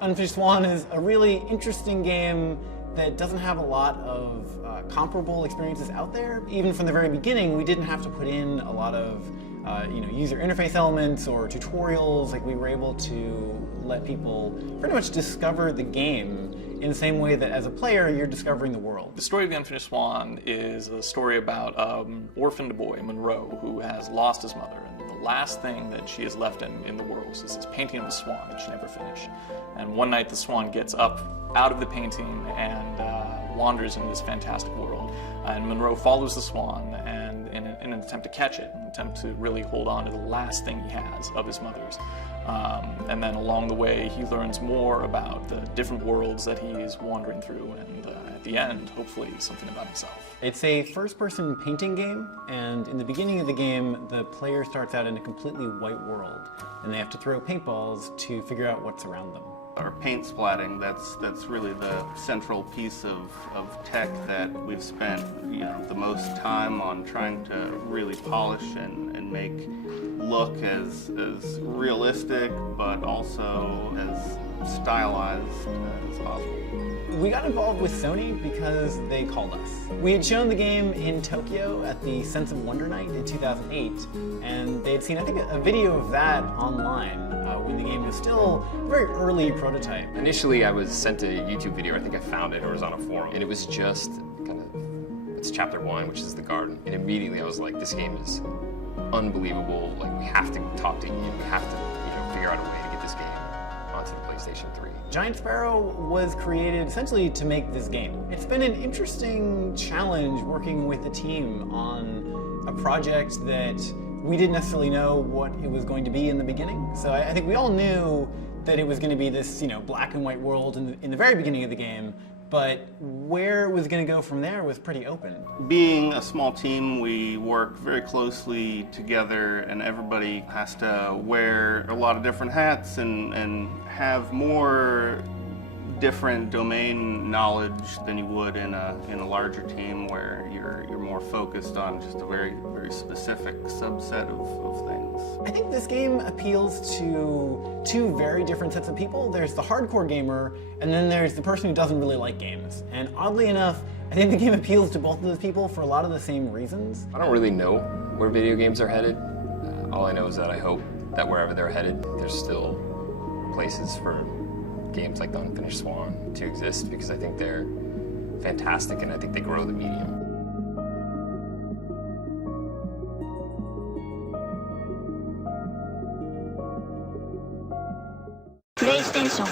Unfinished Swan is a really interesting game that doesn't have a lot of comparable experiences out there. Even from the very beginning, we didn't have to put in a lot of user interface elements or tutorials. Like, we were able to let people pretty much discover the game in the same way that as a player, you're discovering the world. The story of The Unfinished Swan is a story about an orphaned boy, Monroe, who has lost his mother. And the last thing that she has left in the world is this painting of a swan that she never finished. And one night the swan gets up out of the painting and wanders into this fantastic world. And Monroe follows the swan and in an attempt to catch it, an attempt to really hold on to the last thing he has of his mother's. And then along the way, he learns more about the different worlds that he is wandering through, and at the end, hopefully, something about himself. It's a first-person painting game, and in the beginning of the game, the player starts out in a completely white world, and they have to throw paintballs to figure out what's around them. Our paint splatting, that's really the central piece of tech that we've spent the most time on trying to really polish and make look as realistic, but also as stylized as possible. We got involved with Sony because they called us. We had shown the game in Tokyo at the Sense of Wonder Night in 2008, and they had seen, I think, a video of that online when the game was still a very early prototype. Initially, I was sent a YouTube video. I think I found it or it was on a forum, and it was just kind of, it's chapter 1, which is the garden. And immediately I was like, this game is unbelievable. Like, we have to talk to Ian. We have to, figure out a way to get this game onto the PlayStation 3. Giant Sparrow was created essentially to make this game. It's been an interesting challenge working with the team on a project that we didn't necessarily know what it was going to be in the beginning. So I think we all knew that it was going to be this, black and white world in the very beginning of the game, but where it was going to go from there was pretty open. Being a small team, we work very closely together, and everybody has to wear a lot of different hats and have more different domain knowledge than you would in a larger team where you're more focused on just a very specific subset of things. I think this game appeals to two very different sets of people. There's the hardcore gamer, and then there's the person who doesn't really like games. And oddly enough, I think the game appeals to both of those people for a lot of the same reasons. I don't really know where video games are headed. All I know is that I hope that wherever they're headed, there's still places for games like The Unfinished Swan to exist, because I think they're fantastic and I think they grow the medium. PlayStation